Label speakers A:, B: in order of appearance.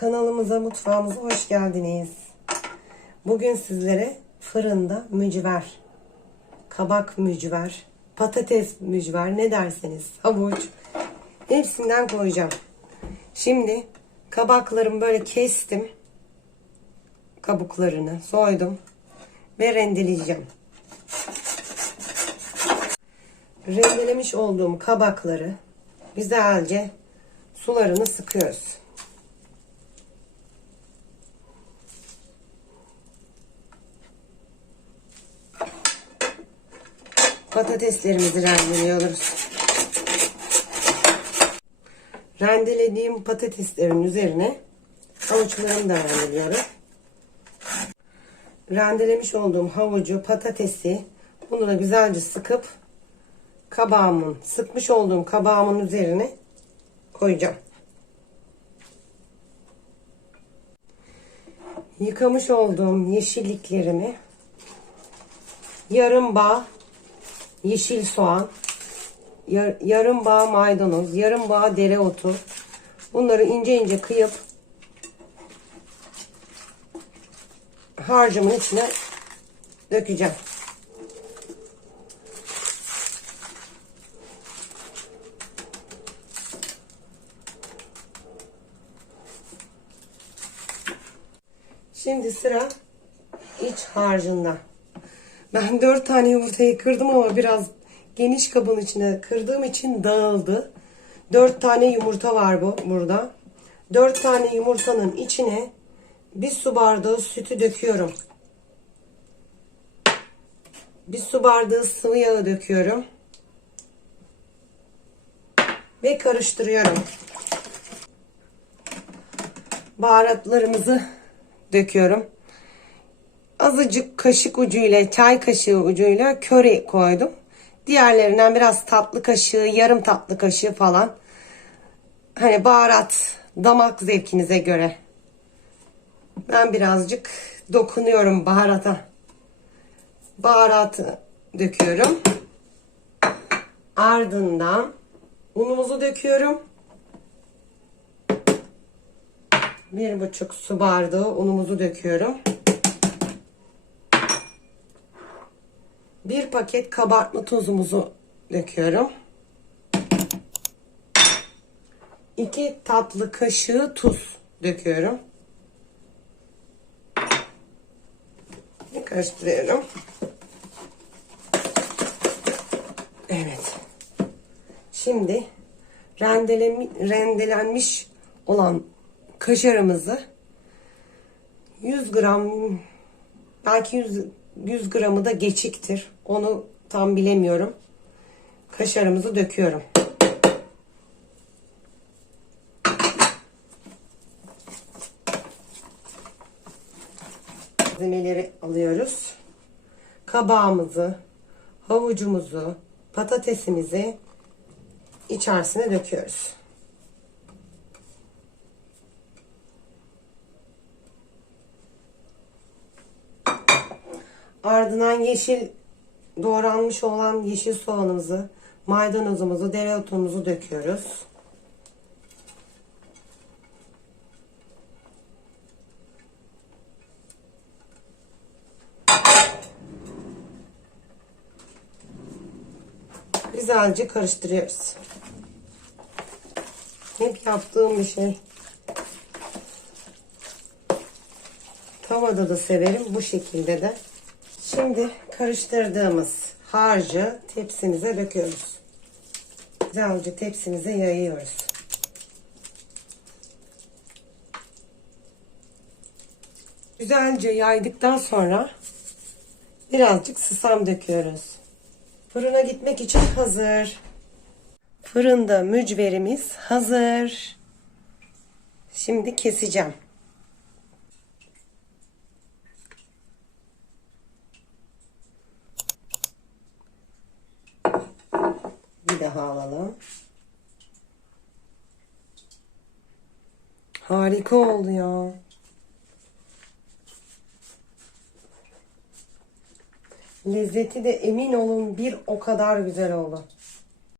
A: Kanalımıza, mutfağımıza hoş geldiniz. Bugün sizlere fırında mücver, kabak mücver, patates mücver ne derseniz, havuç hepsinden koyacağım. Şimdi kabaklarımı böyle kestim. Kabuklarını soydum ve rendeleyeceğim. Rendelemiş olduğum kabakları güzelce sularını sıkıyoruz. Patateslerimizi rendeliyoruz. Rendelediğim patateslerin üzerine havuçlarımı da rendeliyorum. Rendelemiş olduğum havucu, patatesi bunu da güzelce sıkıp kabağımın, sıkmış olduğum kabağımın üzerine koyacağım. Yıkamış olduğum yeşilliklerimi yarım bağ yeşil soğan, yar- yarım bağ maydanoz, yarım bağ dereotu. Bunları ince ince kıyıp harcımın içine dökeceğim. Şimdi sıra iç harcında. Ben dört tane yumurtayı kırdım ama biraz geniş kabın içine kırdığım için dağıldı. Dört tane yumurta var bu burada. Dört tane yumurtanın içine bir su bardağı sütü döküyorum. Bir su bardağı sıvı yağı döküyorum. Ve karıştırıyorum. Baharatlarımızı döküyorum. Azıcık kaşık ucuyla, çay kaşığı ucuyla köri koydum. Diğerlerinden biraz tatlı kaşığı, yarım tatlı kaşığı falan. Hani baharat, damak zevkinize göre. Ben birazcık dokunuyorum baharata. Baharatı döküyorum. Ardından unumuzu döküyorum. Bir buçuk su bardağı unumuzu döküyorum. Bir paket kabartma tozumuzu döküyorum. 2 tatlı kaşığı tuz döküyorum. Karıştırıyorum. Evet. Şimdi rendelenmiş olan kaşarımızı 100 gram belki 100, 100 gramı da geçiktir. Onu tam bilemiyorum. Kaşarımızı döküyorum. Malzemeleri alıyoruz. Kabağımızı, havucumuzu, patatesimizi içerisine döküyoruz. Ardından yeşil doğranmış olan yeşil soğanımızı, maydanozumuzu, dereotumuzu döküyoruz. Güzelce karıştırıyoruz. Hep yaptığım bir şey. Tavada da severim bu şekilde de. Şimdi karıştırdığımız harcı tepsimize döküyoruz. Güzelce tepsimize yayıyoruz. Güzelce yaydıktan sonra birazcık susam döküyoruz. Fırına gitmek için hazır. Fırında mücverimiz hazır. Şimdi keseceğim. Daha alalım. Harika oldu ya. Lezzeti de emin olun bir o kadar güzel oldu.